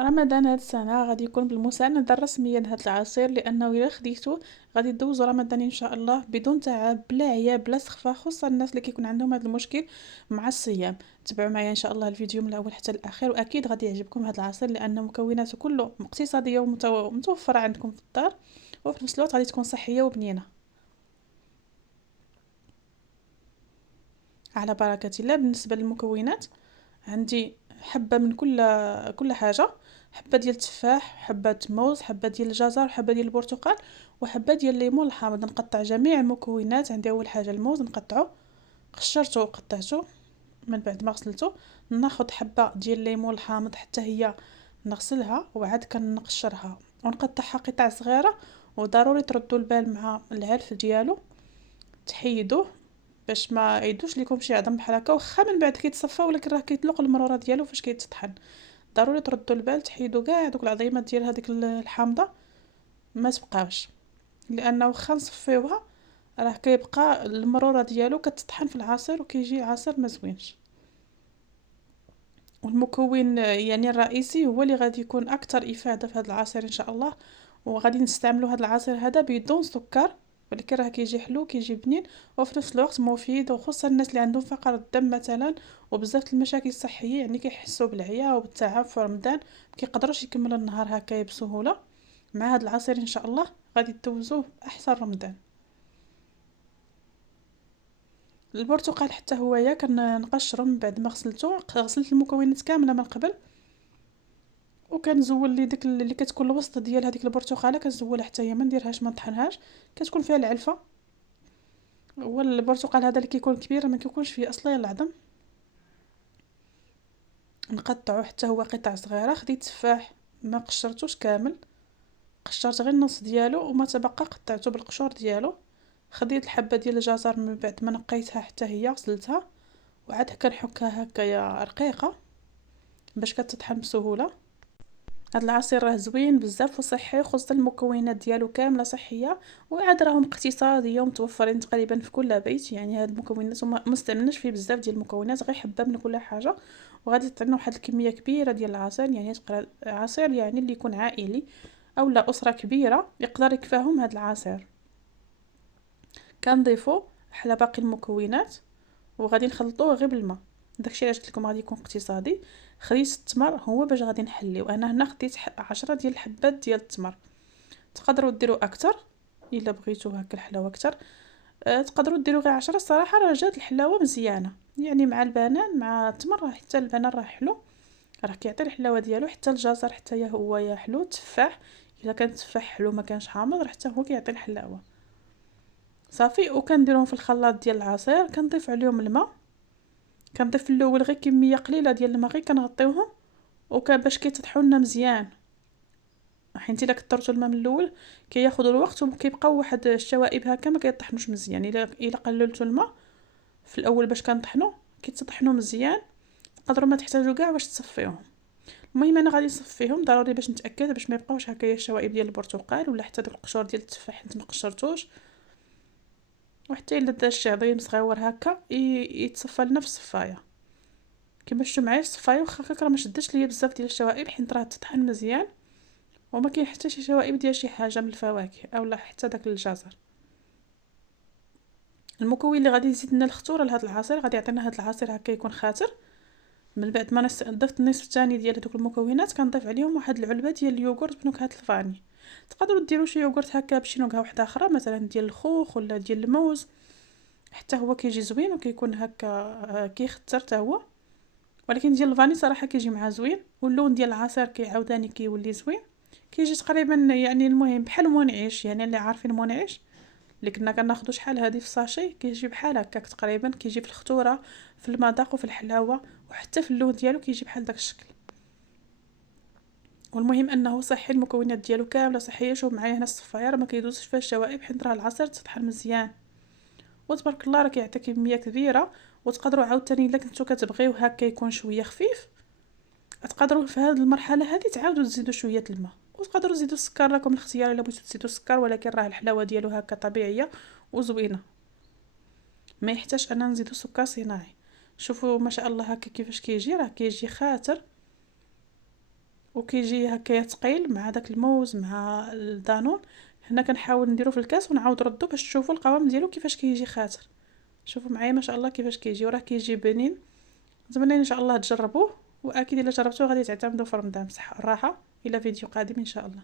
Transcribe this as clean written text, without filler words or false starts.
رمضان هاد السنة غادي يكون بالمساندة الرسمية لهاد العصير، لأنه إلا خديتو غادي دوزو رمضان إن شاء الله بدون تعب، بلا عياب، بلا سخفة، خصوصا الناس اللي كيكون عندهم هاد المشكل مع الصيام. تبعوا معايا إن شاء الله الفيديو من الأول حتى الأخير، وأكيد غادي يعجبكم هاد العصير لأن مكوناته كله اقتصادية ومتوفرة عندكم في الدار، وفي نفس الوقت غادي تكون صحية وبنينة. على بركة الله. بالنسبة للمكونات، عندي حبة من كل حاجة: حبة ديال التفاح، حبة موز، حبة ديال الجزر، حبة ديال البرتقال، وحبة ديال الليمون الحامض. نقطع جميع المكونات. عندي اول حاجة الموز نقطعه، قشرته وقطعته من بعد ما غسلته. ناخذ حبة ديال الليمون الحامض حتى هي نغسلها وعاد كنقشرها ونقطعها قطع صغيرة. وضروري تردوا البال مع العلف ديالو، تحيدوه باش ما يدوش ليكم شي عظم بحال هكا، واخا من بعد كيتصفى ولكن راه كيطلق المراره ديالو فاش كيتطحن. ضروري تردوا البال، تحيدوا كاع دوك العظيمات ديال هذيك الحامضه ما تبقاوش، لانه واخا نصفيوها راه كيبقى المراره ديالو كتطحن في العصير وكيجي العصير ما زوينش. والمكون يعني الرئيسي هو اللي غادي يكون اكثر افاده في هذا العصير ان شاء الله. وغادي نستعملوا هذا العصير هذا بدون سكر، ولكن راه كيجي حلو، كيجي بنين، وفي نفس الوقت مفيد، وخصوصا الناس اللي عندهم فقر الدم مثلا وبزاف المشاكل الصحيه، يعني كيحسوا بالعيا وبالتعب في رمضان، كيقدروش يكملوا النهار هكا بسهوله. مع هذا العصير ان شاء الله غادي تدوزوه احسن رمضان. البرتقال حتى هويا كنقشرو من بعد ما غسلت المكونات كامله من قبل، وكنزول لي ديك اللي كتكون الوسط ديال هذيك البرتقاله كنزولها حتى هي، ما نديرهاش ما نطحنهاش، كتكون فيها العلفه. هو البرتقال هذا اللي كيكون كبير ما كيكونش فيه اصلا العظم. نقطعو حتى هو قطع صغيره. خديت تفاح ما قشرتوش كامل، قشرت غير النص ديالو وما تبقى قطعته بالقشور ديالو. خديت الحبه ديال الجزر من بعد ما نقيتها حتى هي غسلتها، وعاد كنحكها هكايا رقيقه باش كتطحن بسهوله. هاد العصير راه زوين بزاف وصحي، خصوصا المكونات ديالو كامله صحيه، وعاد راهم اقتصاديه ومتوفرين تقريبا في كل بيت. يعني هاد المكونات وما مستعملناش فيه بزاف ديال المكونات، غير حبه من كل حاجه. وغادي تعطينا واحد الكميه كبيره ديال العصير، يعني تقرا عصير يعني اللي يكون عائلي او لا اسره كبيره يقدر يكفاهم هاد العصير. كنضيفو على باقي المكونات وغادي نخلطوه غير بالماء. داكشي علاش قلت لكم غادي يكون اقتصادي. خديت التمر هو باش غادي نحليو، انا هنا خديت 10 ديال الحبات ديال التمر. تقدروا ديروا اكثر الا بغيتو هكا الحلاوه اكثر. تقدروا ديروا غير 10. الصراحه راه جات الحلاوه مزيانه، يعني مع البنان مع التمر راه حتى البنان راه حلو، راه كيعطي الحلاوه ديالو. حتى الجزر حتى هو يا حلو. التفاح الا كان التفاح حلو ما كانش حامض راه حتى هو كيعطي الحلاوه. صافي. وكنديرهم في الخلاط ديال العصير، كنضيف عليهم الماء. كنضيف في الاول غير كميه قليله ديال الماء، غير كنغطيوهم وكان باش كيتطحوا لنا مزيان. حيت الا كثرتوا الماء من الاول كياخذ الوقت وكيبقاو واحد الشوائب هكا ما كيطحنوش مزيان. الا قللتوا الماء في الاول باش كنطحنوا كيتطحنوا مزيان، تقدروا ما تحتاجوا كاع واش تصفيوهم. المهم انا غادي نصفيهم ضروري باش نتاكد باش ما يبقاوش هكايا الشوائب ديال البرتقال ولا حتى داك القشور ديال التفاح حيت ما قشرتوش. وحتى الا دار شي عظيم صغيور هكا يتصفى لنا في الصفايه. كما شفتوا معايا الصفايه واخا هكا راه ما شدش ليا بزاف ديال الشوائب حيت راه تطحن مزيان، وما كاين حتى شي شوائب ديال شي حاجه من الفواكه اولا حتى داك الجزر. المكون اللي غادي يزيد لنا الخطوره لهذا العصير، غادي يعطينا هذا العصير هكا يكون خاتر. من بعد ما ضفت النصف الثاني ديال هذوك المكونات كنضيف عليهم واحد العلبه ديال اليوغورت بنكهه الفاني. تقدروا ديروا شي يوغورت هكا بشي نكهه واحده اخرى مثلا ديال الخوخ ولا ديال الموز، حتى هو كيجي زوين وكيكون هكا كيختر حتى هو. ولكن ديال الفاني صراحه كيجي معاه زوين، واللون ديال العصير كيعاوداني كيولي زوين. كيجي تقريبا يعني المهم بحال منعش، يعني اللي عارفين منعش اللي كنا كناخذوا شحال هذه في الساشي كيجي بحال هكاك تقريبا. كيجي في الخطوره في المذاق وفي الحلاوه وحتى في اللون ديالو كيجي بحال داك الشكل. والمهم انه صحي، المكونات ديالو كامله صحيه. شوف معايا هنا الصفايه راه ما كيدوزش فيها الشوائب حيت راه العصير تطحن مزيان، وتبارك الله راه كيعطي كميه كبيره. وتقدروا عاوتاني الا كنتو كتبغيو هكا يكون شويه خفيف، تقدروا في هذه المرحله هذه تعاودوا تزيدوا شويه الماء، وتقدروا تزيدوا السكر لكم الاختيار الا بغيتوا تزيدوا السكر، ولكن راه الحلاوه ديالو هكا طبيعيه وزوينه، ما يحتاج انا نزيدو سكر صناعي. شوفوا ما شاء الله هكا كيفاش كيجي، راه كيجي خاتر. وكيجي هكايا ثقيل مع داك الموز مع الدانون. هنا كنحاول نديرو في الكاس ونعاود ردو باش تشوفوا القوام ديالو كيفاش كيجي خاطر. شوفوا معايا ما شاء الله كيفاش كيجي، وراه كيجي بنين. زمنين ان شاء الله تجربوه، واكيد الا جربتوه غادي تعتمدوا في رمضان. بصحه الراحه، الى فيديو قادم ان شاء الله.